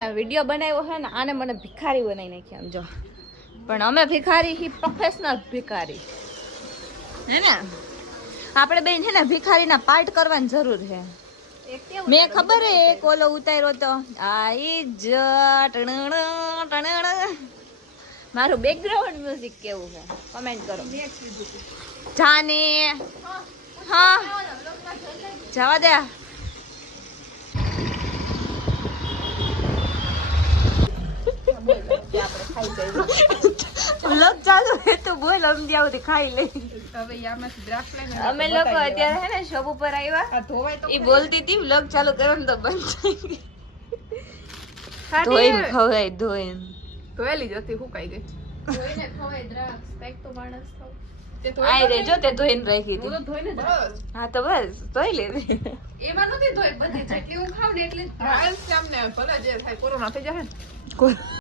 video બનાવ્યો છે ને આને મને ભિખારી બનાવી નાખી આમ જો પણ અમે ભિખારી હી પ્રોફેશનલ ભિખારી હે ને આપણે બેન છે ને ભિખારીના પાર્ટ કરવાની જરૂર છે મેં ખબર હે એક ઓલો ઉતાર્યો તો આઈ મારું બેકગ્રાઉન્ડ મ્યુઝિક કેવું છે કમેન્ટ કરો જાને હા જવા દે વ્લોગ ચાલુ હે તો બોલ સમજી આવતી ખાઈ લે અમે લોકો અત્યારે હે ને શોપ ઉપર આવ્યા ઈ બોલતી હતી વ્લોગ ચાલુ કરો ને તો બંધ થઈ ગઈ ધોઈને ખવાય ધોયેલી જતી હુકાઈ ગઈ ધોઈને ખવાય દ્રાક્ષ કઈક તો માણસ આઈ રે જો તે ધોઈને રાખી હતી હા તો બસ ધોઈ લેવી એમાં નથી ધોઈ બધી જેટલી હું ખાવ ને એટલી ભલે જે થાય કોરોના થઈ જાય ને